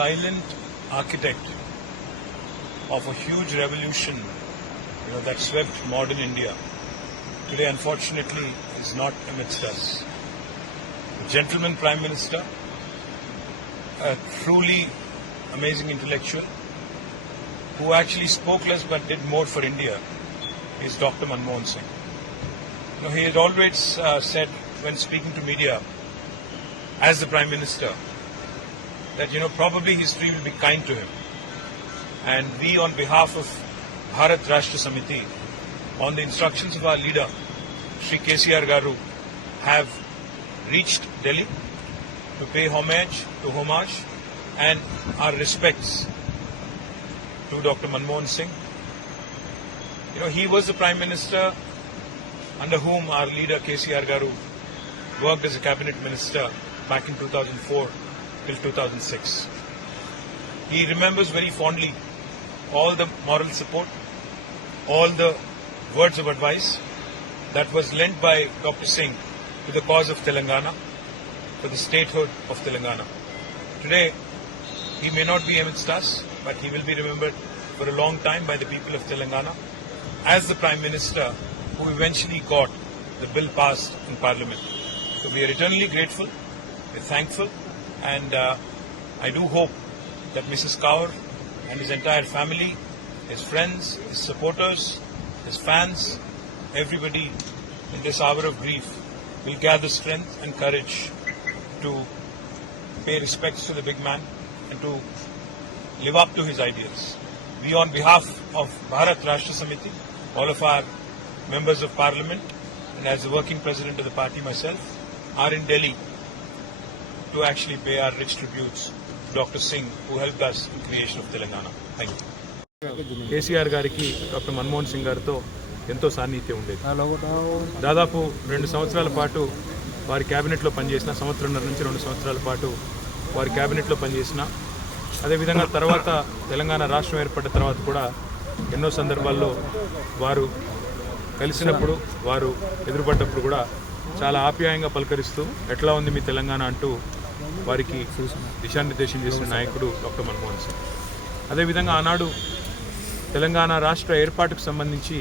silent architect of a huge revolution you know, that swept modern India, today unfortunately is not amidst us. A gentleman Prime Minister, a truly amazing intellectual, who actually spoke less but did more for India, is Dr. Manmohan Singh. You know, he had always uh, said when speaking to media, as the Prime Minister, that you know probably history will be kind to him. And we, on behalf of Bharat Rashtra Samiti, on the instructions of our leader, Sri KCR Garu, have reached Delhi to pay homage to homage and our respects to Dr. Manmohan Singh. You know, he was the Prime Minister under whom our leader KCR Garu worked as a cabinet minister back in 2004 till 2006. He remembers very fondly all the moral support, all the words of advice that was lent by Dr. Singh to the cause of Telangana, for the statehood of Telangana. Today, he may not be amidst us, but he will be remembered for a long time by the people of Telangana as the Prime Minister who eventually got the bill passed in Parliament. So we are eternally grateful, we're thankful, and uh, I do hope that Mrs. Kaur and his entire family, his friends, his supporters, his fans, everybody in this hour of grief will gather strength and courage to pay respects to the big man and to live up to his ideals. We, on behalf of Bharat Rashtra Samiti, all of our members of parliament, and as the working president of the party myself, are in Delhi to actually pay our rich tributes to Dr. Singh, who helped us in creation of Telangana. Thank you. KCR గారికి doctor Manmohan Singh గారితో ఎంతో సాన్నిహిత్యం ఉండేది దాదాపు రెండు సంవత్సరాల పాటు వారి క్యాబినెట్లో పనిచేసిన సంవత్సరంన్నర నుంచి రెండు సంవత్సరాల పాటు వారి క్యాబినెట్లో పనిచేసిన అదేవిధంగా తర్వాత తెలంగాణ రాష్ట్రం ఏర్పడిన తర్వాత కూడా ఎన్నో సందర్భాల్లో వారు కలిసినప్పుడు వారు ఎదురుపడ్డప్పుడు కూడా చాలా ఆప్యాయంగా పలకరిస్తూ ఎట్లా ఉంది మీ తెలంగాణ అంటూ వారికి దిశానిర్దేశం చేసిన నాయకుడు డాక్టర్ మన్మోహన్ సింగ్. అదేవిధంగా ఆనాడు తెలంగాణ రాష్ట్ర ఏర్పాటుకు సంబంధించి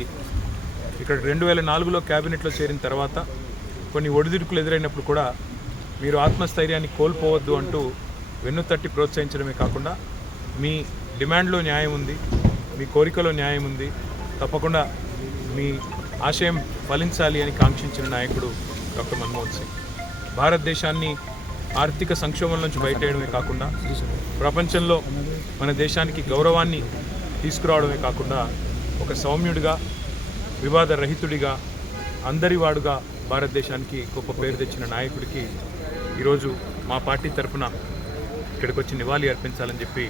ఇక్కడ రెండు వేల నాలుగులో క్యాబినెట్లో చేరిన తర్వాత కొన్ని ఒడిదుడుకులు ఎదురైనప్పుడు కూడా మీరు ఆత్మస్థైర్యాన్ని కోల్పోవద్దు అంటూ వెన్ను తట్టి ప్రోత్సహించడమే కాకుండా మీ డిమాండ్లో న్యాయం ఉంది మీ కోరికలో న్యాయం ఉంది తప్పకుండా మీ ఆశయం ఫలించాలి అని కాంక్షించిన నాయకుడు డాక్టర్ మన్మోహన్ సింగ్. భారతదేశాన్ని ఆర్థిక సంక్షోభం నుంచి బయటేయడమే కాకుండా ప్రపంచంలో మన దేశానికి గౌరవాన్ని తీసుకురావడమే కాకుండా ఒక సౌమ్యుడిగా వివాద రహితుడిగా అందరివాడుగా భారతదేశానికి గొప్ప పేరు తెచ్చిన నాయకుడికి ఈరోజు మా పార్టీ తరఫున ఇక్కడికి వచ్చి నివాళి అర్పించాలని చెప్పి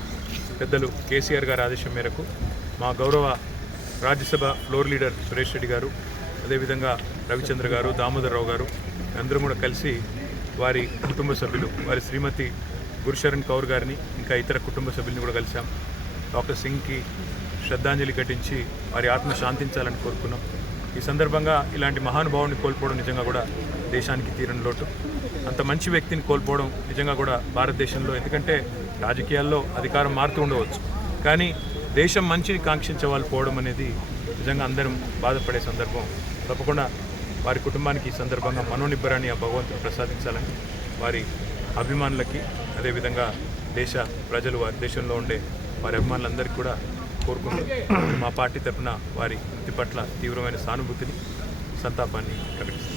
పెద్దలు కేసీఆర్ గారి ఆదేశం మేరకు మా గౌరవ రాజ్యసభ ఫ్లోర్ లీడర్ సురేష్ రెడ్డి గారు అదేవిధంగా రవిచంద్ర గారు దామోదరరావు గారు అందరూ కూడా కలిసి వారి కుటుంబ సభ్యులు వారి శ్రీమతి గురుశరణ్ కౌర్ గారిని ఇంకా ఇతర కుటుంబ సభ్యుల్ని కూడా కలిశాం. డాక్టర్ సింగ్కి శ్రద్ధాంజలి ఘటించి వారి ఆత్మ శాంతించాలని కోరుకున్నాం. ఈ సందర్భంగా ఇలాంటి మహానుభావుని కోల్పోవడం నిజంగా కూడా దేశానికి తీరని లోటు. అంత మంచి వ్యక్తిని కోల్పోవడం నిజంగా కూడా భారతదేశంలో ఎందుకంటే రాజకీయాల్లో అధికారం మారుతూ ఉండవచ్చు. కానీ దేశం మంచిని కాంక్షించే వాళ్ళు పోవడం అనేది నిజంగా అందరం బాధపడే సందర్భం. తప్పకుండా వారి కుటుంబానికి ఈ సందర్భంగా మనోనిబ్బరాన్ని ఆ భగవంతుడు ప్రసాదించాలని వారి అభిమానులకి అదేవిధంగా దేశ ప్రజలు వారి దేశంలో ఉండే వారి అభిమానులందరికీ కూడా కోరుకుంటూ మా పార్టీ తరఫున వారి మృతి పట్ల తీవ్రమైన సానుభూతిని సంతాపాన్ని ప్రకటిస్తాం.